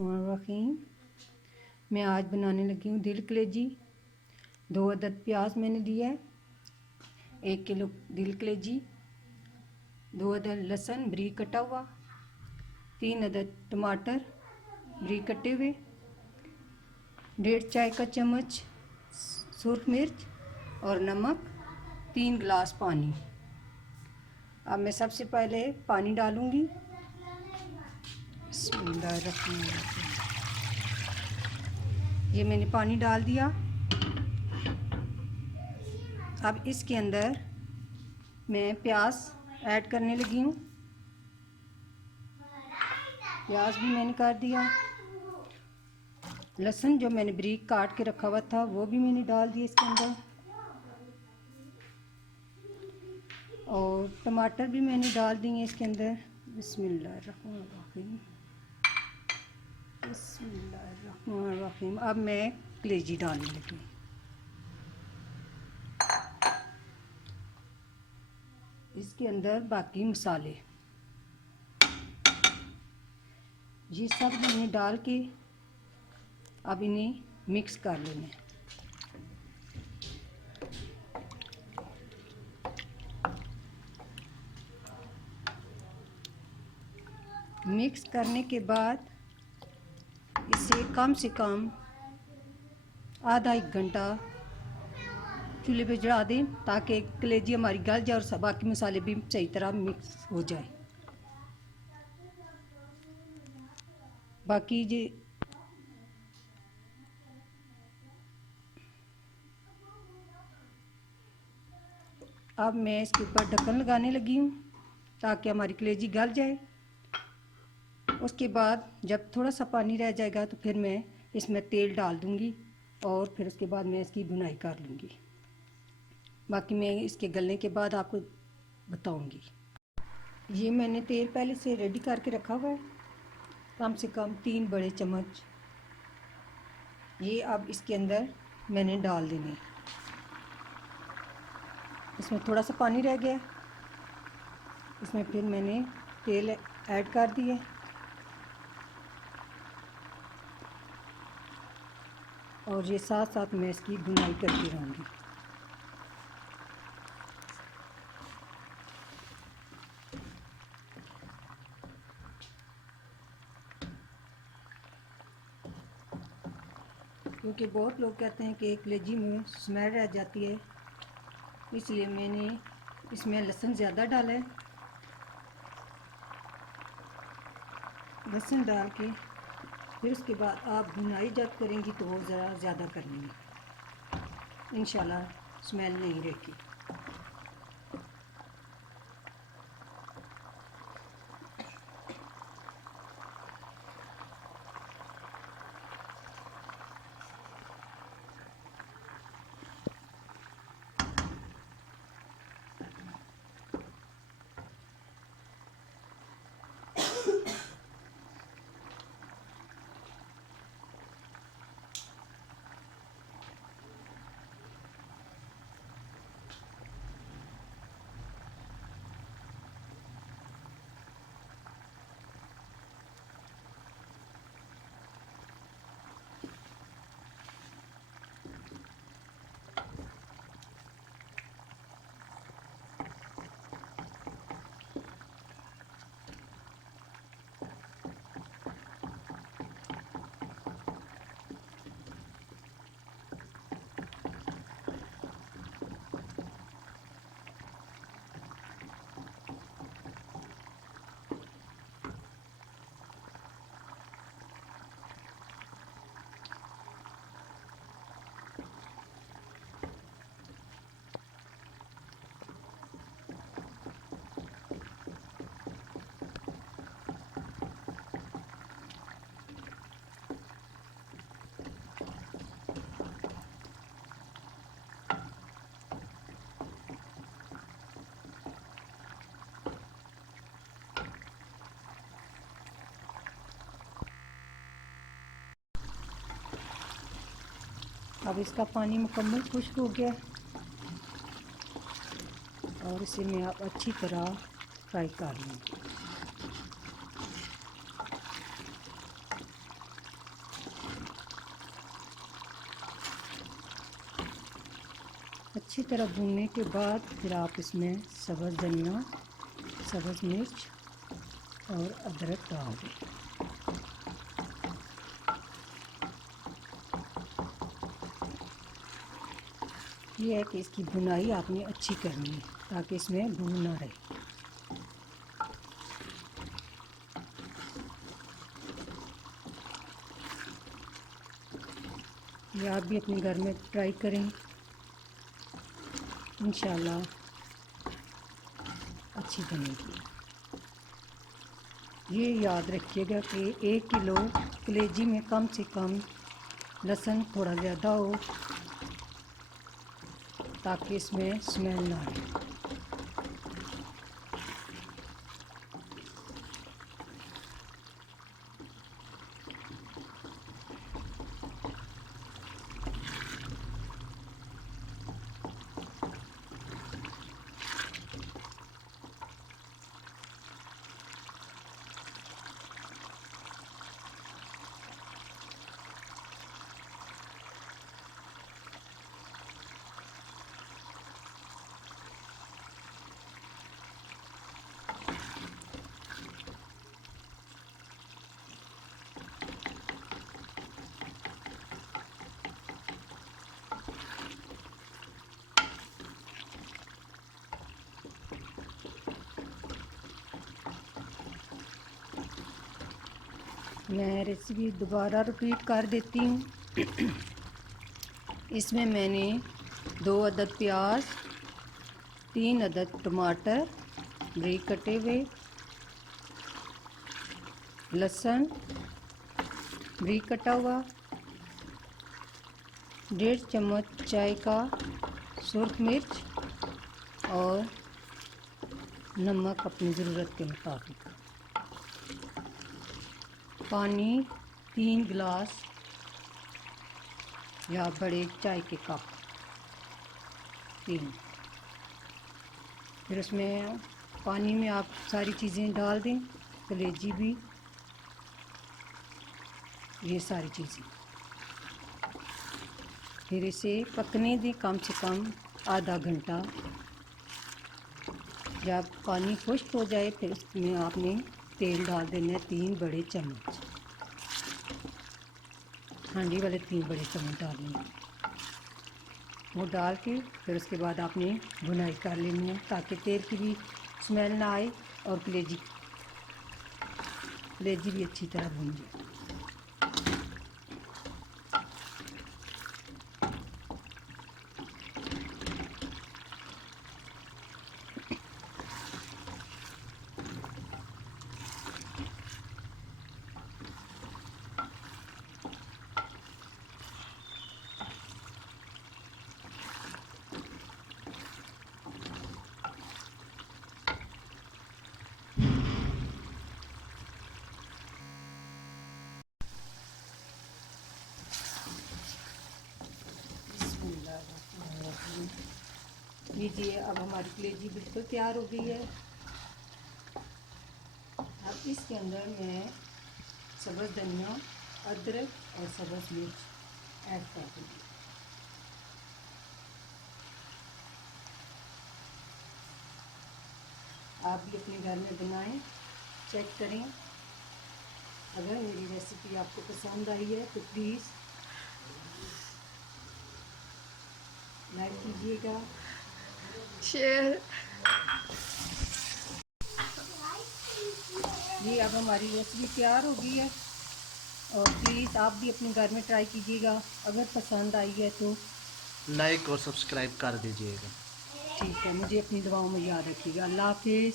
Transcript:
बिस्मिल्लाहिर्रहमानिर्रहीम। मैं आज बनाने लगी हूँ दिल कलेजी। 2 अदद प्याज मैंने लिया है, 1 किलो दिल कलेजी, 2 अदद लहसुन बारीक कटा हुआ, 3 अदद टमाटर बारीक कटे हुए, 1.5 चाय का चम्मच सुर्ख मिर्च और नमक, 3 गिलास पानी। अब मैं सबसे पहले पानी डालूंगी। बिस्मिल्लाहिर्रहमानिर्रहीम। ये मैंने पानी डाल दिया। अब इसके अंदर मैं प्याज ऐड करने लगी हूँ। प्याज भी मैंने कर दिया। लहसुन जो मैंने बारीक काट के रखा हुआ था वो भी मैंने डाल दिया इसके अंदर, और टमाटर भी मैंने डाल दिए इसके अंदर। बिस्मिल्लाहिर्रहमानिर्रहीम, बिस्मिल्लाहिर्रहमानिर्रहीम। अब मैं कलेजी डालने लगी। इसके अंदर बाकी मसाले ये सब मैंने डाल के अब इन्हें मिक्स कर लेना है। मिक्स करने के बाद इसे कम से कम आधा 1 घंटा चूल्हे पे चढ़ा दें ताकि कलेजी हमारी गल जाए और बाकी मसाले भी सही तरह मिक्स हो जाए। बाकी ये अब मैं इसके ऊपर ढक्कन लगाने लगी हूँ ताकि हमारी कलेजी गल जाए। उसके बाद जब थोड़ा सा पानी रह जाएगा तो फिर मैं इसमें तेल डाल दूँगी और फिर उसके बाद मैं इसकी भुनाई कर लूँगी। बाकी मैं इसके गलने के बाद आपको बताऊँगी। ये मैंने तेल पहले से रेडी करके रखा हुआ है, कम से कम 3 बड़े चम्मच। ये अब इसके अंदर मैंने डाल देने। इसमें थोड़ा सा पानी रह गया, इसमें फिर मैंने तेल ऐड कर दिया। और ये साथ साथ मैं इसकी भुनाई करती रहूँगी। क्योंकि बहुत लोग कहते हैं कि कलेजी में स्मेल रह जाती है, इसलिए मैंने इसमें लहसुन ज़्यादा डाला है। लहसुन डाल के फिर उसके बाद आप भुनाई जब करेंगी तो वो ज़रा ज़्यादा करनी है, इंशाल्लाह स्मेल नहीं रहेगी। अब इसका पानी मुकम्मल खुश्क हो गया और इसे मैं अब अच्छी तरह फ्राई कर लूँगी। अच्छी तरह भूनने के बाद फिर आप इसमें सब्ज़ धनिया, सब्ज़ मिर्च और अदरक डाल दें। ये है कि इसकी भुनाई आपने अच्छी करनी है ताकि इसमें भून ना रहे। ये आप भी अपने घर में ट्राई करें, इंशाल्लाह अच्छी बनेगी। ये याद रखिएगा कि 1 किलो कलेजी में कम से कम लहसुन थोड़ा ज़्यादा हो ताकि इसमें स्मेल ना आए। मैं रेसिपी दोबारा रिपीट कर देती हूँ। इसमें मैंने 2 अदद प्याज, 3 अदद टमाटर बारीक कटे हुए, लहसुन बारीक कटा हुआ, 1.5 चम्मच चाय का सुर्ख मिर्च और नमक अपनी ज़रूरत के मुताबिक, पानी 3 गिलास या बड़े चाय के कप 3। फिर उसमें पानी में आप सारी चीज़ें डाल दें, कलेजी भी, ये सारी चीज़ें। फिर इसे पकने दें कम से कम आधा घंटा। जब पानी खुश्क हो जाए फिर इसमें आपने तेल डाल देना है 3 बड़े चम्मच, हांडी वाले 3 बड़े चम्मच डालेंगे। वो डाल के फिर उसके बाद आपने भुनाई कर लेनी है ताकि तेल की भी स्मेल ना आए और कलेजी भी अच्छी तरह भून जाए। लीजिए, अब हमारी कलेजी बिल्कुल तैयार हो गई है। अब इसके अंदर मैं सब्ज़ धनिया, अदरक और सब्ज़ मिर्च ऐड कर दूँगी। आप भी अपने घर में बनाएं, चेक करें। अगर मेरी रेसिपी आपको पसंद आई है तो प्लीज़ लाइक कीजिएगा, शेयर। ये अब हमारी रेसिपी तैयार हो गई है और प्लीज़ आप भी अपने घर में ट्राई कीजिएगा। अगर पसंद आई है तो लाइक और सब्सक्राइब कर दीजिएगा। ठीक है, मुझे अपनी दुआओं में याद रखिएगा। अल्लाह हाफिज़।